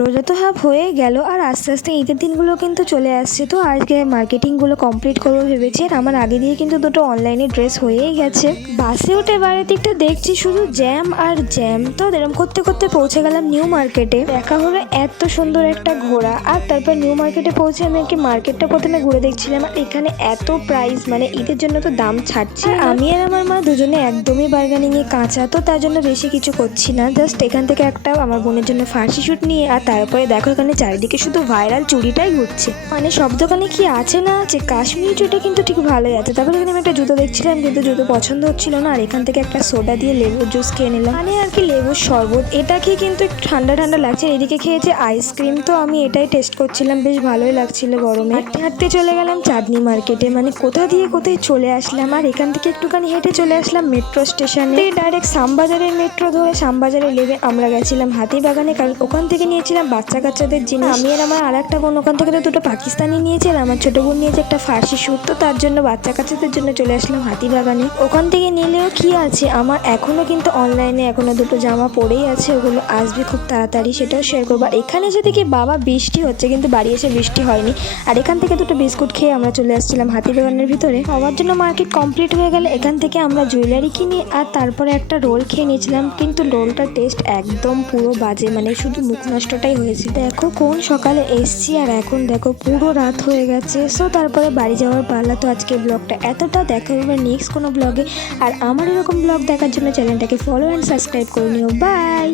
রোজা তো হাফ হয়ে গেল আর আস্তে আস্তে ঈদের দিনগুলো কিন্তু চলে আসছে। তো আজকে মার্কেটিংগুলো কমপ্লিট করবো ভেবেছি। আর আমার আগে দিয়ে কিন্তু দুটো অনলাইনে ড্রেস হয়েই গেছে। বাসে উঠে বাড়ির দিকটা দেখছি শুধু জ্যাম আর জ্যাম। তো এরকম করতে করতে পৌঁছে গেলাম নিউ মার্কেটে। দেখা হলো এত সুন্দর একটা ঘোরা। আর তারপর নিউ মার্কেটে পৌঁছে আমি কি মার্কেটটা প্রথমে ঘুরে দেখছিলাম। আর এখানে এত প্রাইস, মানে ঈদের জন্য তো দাম ছাড়ছে। আর আমি আর আমার মা দুজনে একদমই বার্গেনিংয়ে কাঁচা, তো তার জন্য বেশি কিছু করছি না। জাস্ট এখান থেকে একটা আমার বোনের জন্য ফার্সি স্যুট নিয়ে, আর তারপরে দেখো এখানে চারিদিকে শুধু ভাইরাল চুড়িটাই ঘুরছে। মানে সব দোকানে কি আছে না আছে, কাশ্মীরি চুড়িটা কিন্তু ঠিক ভালোই আছে। তারপরে এখানে আমি একটা জুতো দেখছিলাম, কিন্তু জুতো পছন্দ হচ্ছিল না। আর এখান থেকে একটা সোডা দিয়ে লেবুর জুস খেয়ে নিলাম, মানে আর কি লেবুর শরবত। এটা খেয়ে কিন্তু একটু ঠান্ডা ঠান্ডা লাগছে। এদিকে খেয়েছে আইসক্রিম, তো আমি এটাই টেস্ট করছিলাম, বেশ ভালোই লাগছিল গরমে। হাঁটতে হাঁটতে চলে গেলাম চাঁদনি মার্কেটে, মানে কোথা দিয়ে কোথায় চলে আসলাম। আর এখান থেকে একটুখানি হেঁটে চলে আসলাম মেট্রো স্টেশনে। ডাইরেক্ট শ্যামবাজারের মেট্রো ধরে শ্যামবাজারে নেমে আমরা গেছিলাম হাতিবাগানে, কারণ ওখান থেকে নিয়েছিলাম বাচ্চা কাচ্চাদের জিনিস। আমি আর আমার আর একটা বোন ওখান থেকে তো দুটো পাকিস্তানি নিয়েছে, আর আমার ছোট বোন নিয়েছে একটা ফার্সি স্যুট। তো তার জন্য বাচ্চা কাচ্চাদের জন্য চলে আসলাম হাতিবাগানে। ওখান থেকে নিলেও কি আছে, আমার এখনো কিন্তু অনলাইনে এখনো দুটো জামা পরেই আছে, ওগুলো আসবে খুব তাড়াতাড়ি, সেটাও শেয়ার করবো। আর এখানে এসে দেখি বাবা বৃষ্টি হচ্ছে, কিন্তু বাড়ি এসে বৃষ্টি হয়নি। আর এখান থেকে দুটো বিস্কুট খেয়ে আমরা চলে আসছিলাম হাতিবাগানের ভিতরে। সবার জন্য মার্কেট কমপ্লিট হয়ে গেলে এখান থেকে আমরা জুয়েলারি কিনি, আর তারপরে একটা রোল খেয়ে নিয়েছিলাম। কিন্তু রোলটার টেস্ট একদম পুরো বাজে, মানে শুধু মুখ নষ্টটাই হয়েছে। দেখো কোন সকালে এসছি আর এখন দেখো পুরো রাত হয়ে গেছে। সো তারপরে বাড়ি যাওয়ার পালা। তো আজকে ব্লগটা এতটা, দেখা হবে নেক্সট কোনো ব্লগে। আর আমার এরকম ব্লগ দেখার জন্য চ্যানেলটাকে ফলো অ্যান্ড সাবস্ক্রাইব করে নিও। বাই।